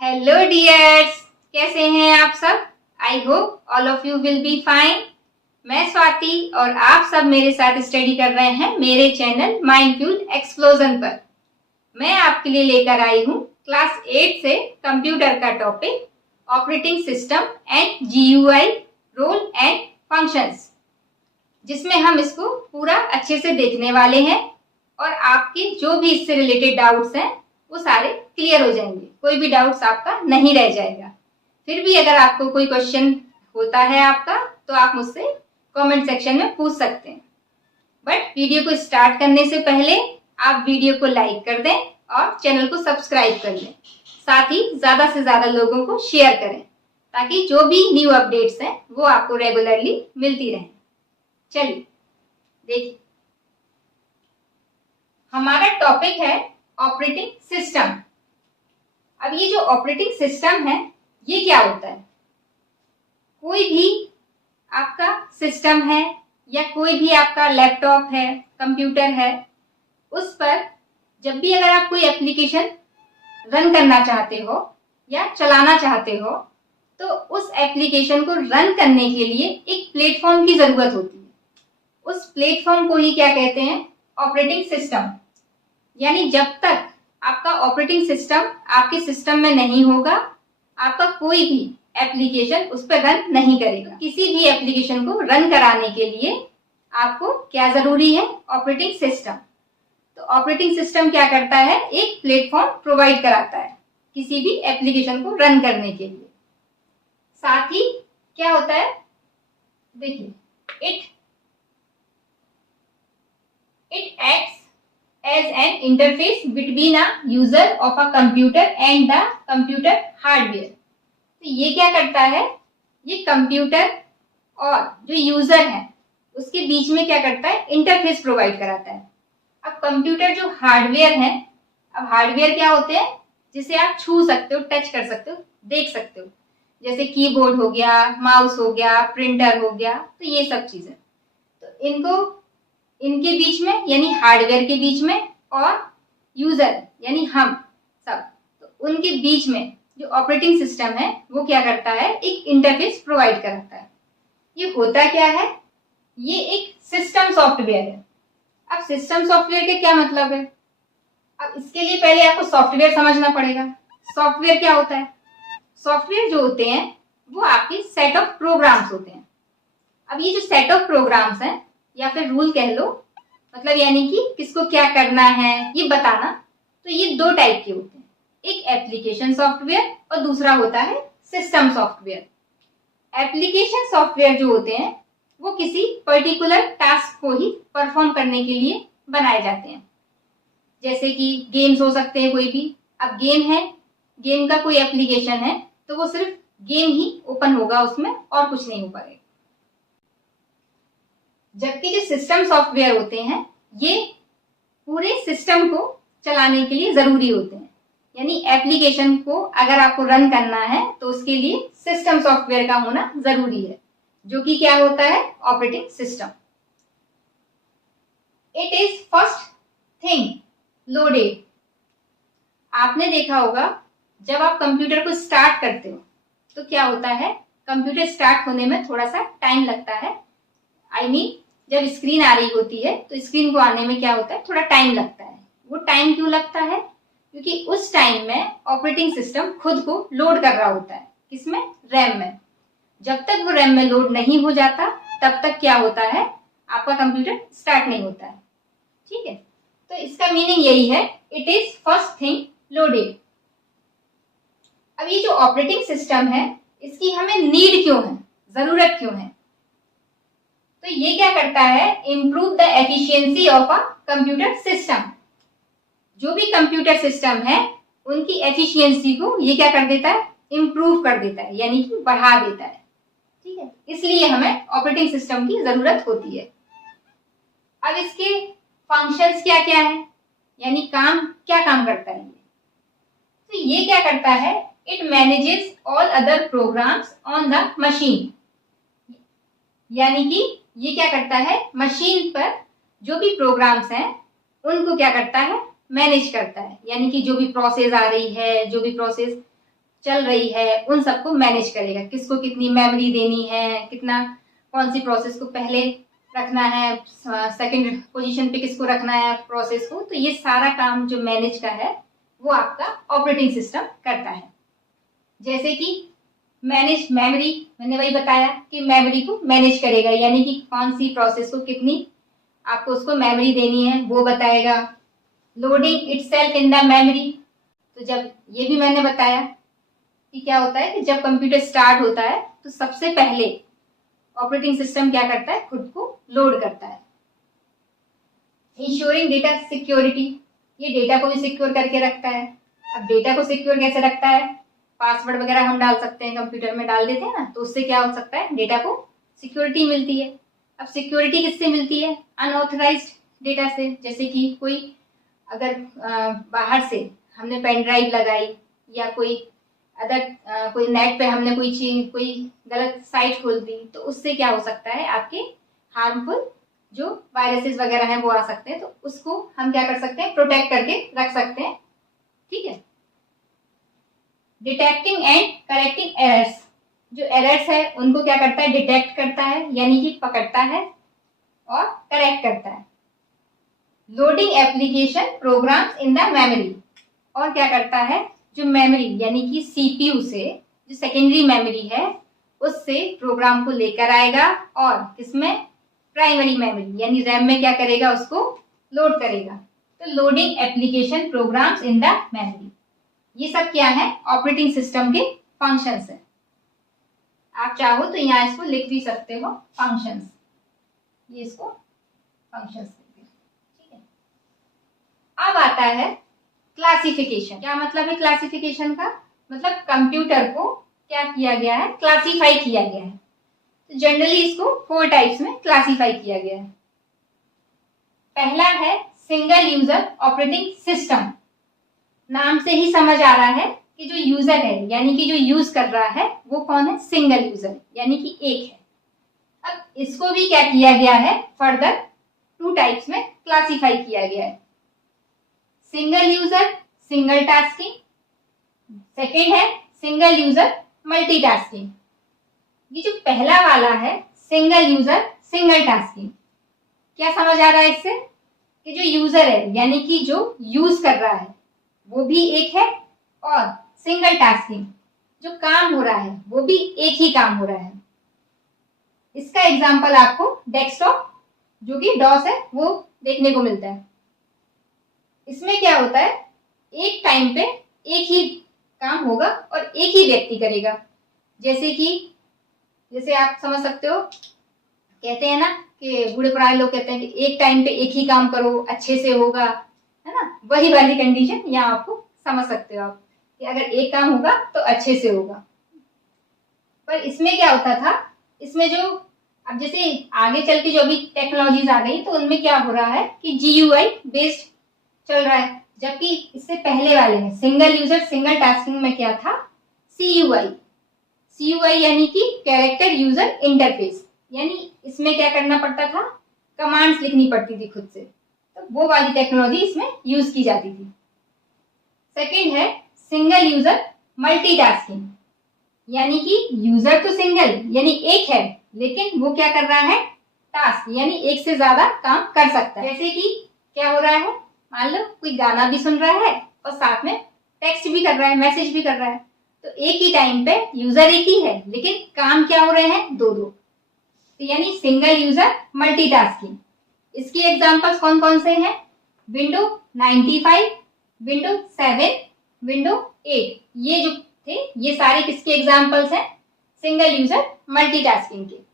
Hello dears, कैसे हैं आप सब। I hope all of you will be fine. मैं स्वाति और आप सब मेरे साथ स्टडी कर रहे हैं मेरे चैनल माइंडफ्यूल एक्सप्लोजन पर। मैं आपके लिए लेकर आई हूँ क्लास 8 से कंप्यूटर का topic operating system and GUI role and functions, जिसमें हम इसको पूरा अच्छे से देखने वाले हैं और आपके जो भी इससे रिलेटेड डाउट्स हैं वो सारे क्लियर हो जाएंगे। कोई भी डाउट्स आपका नहीं रह जाएगा। फिर भी अगर आपको कोई क्वेश्चन होता है आपका, तो आप मुझसे कमेंट सेक्शन में पूछ सकते हैं। बट वीडियो को स्टार्ट करने से पहले आप वीडियो को लाइक कर दें और चैनल को सब्सक्राइब कर लें। साथ ही ज्यादा से ज्यादा लोगों को शेयर करें ताकि जो भी न्यू अपडेट्स हैं वो आपको रेगुलरली मिलती रहें। चलिए देखिए, हमारा टॉपिक है ऑपरेटिंग सिस्टम। अब ये जो ऑपरेटिंग सिस्टम है ये क्या होता है। कोई भी आपका सिस्टम है या कोई भी आपका लैपटॉप है, कंप्यूटर है, उस पर जब भी अगर आप कोई एप्लीकेशन रन करना चाहते हो या चलाना चाहते हो, तो उस एप्लीकेशन को रन करने के लिए एक प्लेटफॉर्म की जरूरत होती है। उस प्लेटफॉर्म को ही क्या कहते हैं, ऑपरेटिंग सिस्टम। यानी जब तक आपका ऑपरेटिंग सिस्टम आपके सिस्टम में नहीं होगा, आपका कोई भी एप्लीकेशन उस पर रन नहीं करेगा। किसी भी एप्लीकेशन को रन कराने के लिए आपको क्या जरूरी है, ऑपरेटिंग सिस्टम। तो ऑपरेटिंग सिस्टम क्या करता है, एक प्लेटफॉर्म प्रोवाइड कराता है किसी भी एप्लीकेशन को रन करने के लिए। साथ ही क्या होता है, देखिए, it acts as an interface between a user of a computer and the computer hardware। तो ये क्या करता है, ये कंप्यूटर और जो यूजर है उसके बीच में क्या करता है, इंटरफेस प्रोवाइड कराता है। अब कंप्यूटर जो हार्डवेयर है, अब हार्डवेयर क्या होते हैं, जिसे आप छू सकते हो, टच कर सकते हो, देख सकते हो, जैसे कीबोर्ड हो गया, माउस हो गया, प्रिंटर हो गया, तो ये सब चीजें। तो इनके बीच में यानी हार्डवेयर के बीच में और यूजर यानी हम सब, तो उनके बीच में जो ऑपरेटिंग सिस्टम है वो क्या करता है, एक इंटरफेस प्रोवाइड कराता है। ये होता क्या है, ये एक सिस्टम सॉफ्टवेयर है। अब सिस्टम सॉफ्टवेयर के क्या मतलब है, अब इसके लिए पहले आपको सॉफ्टवेयर समझना पड़ेगा। सॉफ्टवेयर क्या होता है, सॉफ्टवेयर जो होते हैं वो आपके सेट ऑफ प्रोग्राम्स होते हैं। अब ये जो सेट ऑफ प्रोग्राम्स हैं या फिर रूल कह लो, मतलब यानी कि किसको क्या करना है ये बताना, तो ये दो टाइप के होते हैं, एक एप्लीकेशन सॉफ्टवेयर और दूसरा होता है सिस्टम सॉफ्टवेयर। एप्लीकेशन सॉफ्टवेयर जो होते हैं वो किसी पर्टिकुलर टास्क को ही परफॉर्म करने के लिए बनाए जाते हैं। जैसे कि गेम्स हो सकते हैं कोई भी। अब गेम है, गेम का कोई एप्लीकेशन है तो वो सिर्फ गेम ही ओपन होगा उसमें और कुछ नहीं हो पाएगा। जबकि जो सिस्टम सॉफ्टवेयर होते हैं ये पूरे सिस्टम को चलाने के लिए जरूरी होते हैं। यानी एप्लीकेशन को अगर आपको रन करना है तो उसके लिए सिस्टम सॉफ्टवेयर का होना जरूरी है, जो कि क्या होता है, operating system. It is first thing loaded. आपने देखा होगा जब आप कंप्यूटर को स्टार्ट करते हो तो क्या होता है, कंप्यूटर स्टार्ट होने में थोड़ा सा टाइम लगता है। आई मीन जब स्क्रीन आ रही होती है तो स्क्रीन को आने में क्या होता है, थोड़ा टाइम लगता है। वो टाइम क्यों लगता है, क्योंकि उस टाइम में ऑपरेटिंग सिस्टम खुद को लोड कर रहा होता है। किसमें, रैम में। जब तक वो रैम में लोड नहीं हो जाता तब तक क्या होता है, आपका कंप्यूटर स्टार्ट नहीं होता है। ठीक है, तो इसका मीनिंग यही है, it is first thing loaded. अब ये जो ऑपरेटिंग सिस्टम है इसकी हमें नीड क्यों है, जरूरत क्यों है, तो ये क्या करता है, improve the efficiency of a computer system. जो भी कंप्यूटर सिस्टम है उनकी एफिशिएंसी को ये क्या कर देता है, इंप्रूव कर देता है, यानी कि बढ़ा देता है। ठीक है, इसलिए हमें ऑपरेटिंग सिस्टम की जरूरत होती है। अब इसके फंक्शंस क्या क्या है, यानी क्या काम करता है ये, तो ये क्या करता है, it manages all other programs on the machine. यानी कि ये क्या करता है, मशीन पर जो भी प्रोग्राम्स हैं उनको क्या करता है, मैनेज करता है। यानी कि जो भी प्रोसेस आ रही है, जो भी प्रोसेस चल रही है उन सबको मैनेज करेगा, किसको कितनी मेमोरी देनी है, कितना कौन सी प्रोसेस को पहले रखना है, सेकंड पोजीशन पे किसको रखना है प्रोसेस को। तो ये सारा काम जो मैनेज का है वो आपका ऑपरेटिंग सिस्टम करता है। जैसे कि मैनेज मेमोरी, मैंने वही बताया कि मेमोरी को मैनेज करेगा, यानी कि कौन सी प्रोसेस को कितनी आपको उसको मेमोरी देनी है वो बताएगा। Loading itself in the memory, तो जब ये भी मैंने बताया कि क्या होता है कि जब कंप्यूटर स्टार्ट होता है तो सबसे पहले ऑपरेटिंग सिस्टम क्या करता है, खुद को लोड करता है। इंश्योरिंग डेटा सिक्योरिटी, ये डेटा को भी सिक्योर करके रखता है। अब डेटा को सिक्योर कैसे रखता है, पासवर्ड वगैरह हम डाल सकते हैं, कंप्यूटर में डाल देते हैं ना, तो उससे क्या हो सकता है, डेटा को सिक्योरिटी मिलती है। अब सिक्योरिटी किससे मिलती है, अनऑथराइज्ड डेटा से। जैसे कि कोई अगर बाहर से हमने पेन ड्राइव लगाई या कोई अदर कोई नेट पे हमने कोई चीज, कोई गलत साइट खोल दी, तो उससे क्या हो सकता है, आपके हार्मफुल जो वायरसेस वगैरह हैं वो आ सकते हैं। तो उसको हम क्या कर सकते हैं, प्रोटेक्ट करके रख सकते हैं। ठीक है। डिटेक्टिंग एंड करेक्टिंग एरर्स, जो एरर्स है उनको क्या करता है, डिटेक्ट करता है, यानी कि पकड़ता है और करेक्ट करता है। Loading application programs in the memory, और क्या करता है, जो मेमोरी यानी कि सीपीयू से जो सेकेंडरी मेमोरी है उससे प्रोग्राम को लेकर आएगा और किसमें, प्राइमरी मेमोरी यानी रैम में क्या करेगा, उसको लोड करेगा। तो loading application programs in the memory, ये सब क्या है, ऑपरेटिंग सिस्टम के फंक्शंस है। आप चाहो तो यहाँ इसको लिख भी सकते हो, फंक्शंस, ये इसको फंक्शंस लिखते हैं। ठीक है। अब आता है क्लासिफिकेशन। क्या मतलब है क्लासिफिकेशन का, मतलब कंप्यूटर को क्या किया गया है, क्लासिफाई किया गया है। तो जनरली इसको 4 टाइप्स में क्लासिफाई किया गया है। पहला है सिंगल यूजर ऑपरेटिंग सिस्टम। नाम से ही समझ आ रहा है कि जो यूजर है यानी कि जो यूज कर रहा है वो कौन है, सिंगल यूजर, यानी कि एक है। अब इसको भी क्या किया गया है, फर्दर 2 टाइप्स में क्लासिफाई किया गया है। Single user single tasking, second है सिंगल यूजर मल्टीटास्किंग। ये जो पहला वाला है सिंगल यूजर सिंगल टास्किंग, क्या समझ आ रहा है इससे, कि जो यूजर है यानी कि जो यूज कर रहा है वो भी एक है, और सिंगल टास्किंग जो काम हो रहा है वो भी एक ही काम हो रहा है। इसका एग्जांपल आपको डेस्कटॉप जो कि डॉस है वो देखने को मिलता है। इसमें क्या होता है, एक टाइम पे एक ही काम होगा और एक ही व्यक्ति करेगा। जैसे आप समझ सकते हो, कहते हैं ना कि बूढ़े पुराने लोग कहते हैं कि एक टाइम पे एक ही काम करो अच्छे से होगा, है ना, वही वाली कंडीशन यहाँ आपको समझ सकते हो आप, कि अगर एक काम होगा तो अच्छे से होगा। पर इसमें क्या होता था, इसमें जो अब जैसे आगे चल के जो भी टेक्नोलॉजीज आ गई तो उनमें क्या हो रहा है कि GUI बेस्ड चल रहा है, जबकि इससे पहले वाले में सिंगल यूजर सिंगल टास्किंग में क्या था, CUI यानी कि कैरेक्टर यूजर इंटरफेस, यानी इसमें क्या करना पड़ता था, कमांड्स लिखनी पड़ती थी खुद से, तो वो वाली टेक्नोलॉजी इसमें यूज की जाती थी। सेकंड है सिंगल यूजर मल्टीटास्किंग, यानी कि यूजर तो सिंगल यानी एक है, लेकिन वो क्या कर रहा है, टास्क यानी एक से ज्यादा काम कर सकता है। जैसे कि क्या हो रहा है, मान लो कोई गाना भी सुन रहा है और साथ में टेक्स्ट भी कर रहा है, मैसेज भी कर रहा है, तो एक ही टाइम पे यूजर एक ही है लेकिन काम क्या हो रहे हैं, दो। तो यानी सिंगल यूजर मल्टीटास्किंग। इसकी एग्जांपल्स कौन कौन से हैं, विंडो 95, विंडो 7, विंडो 8, ये जो थे ये सारे किसके एग्जांपल्स हैं, सिंगल यूजर मल्टीटास्किंग के।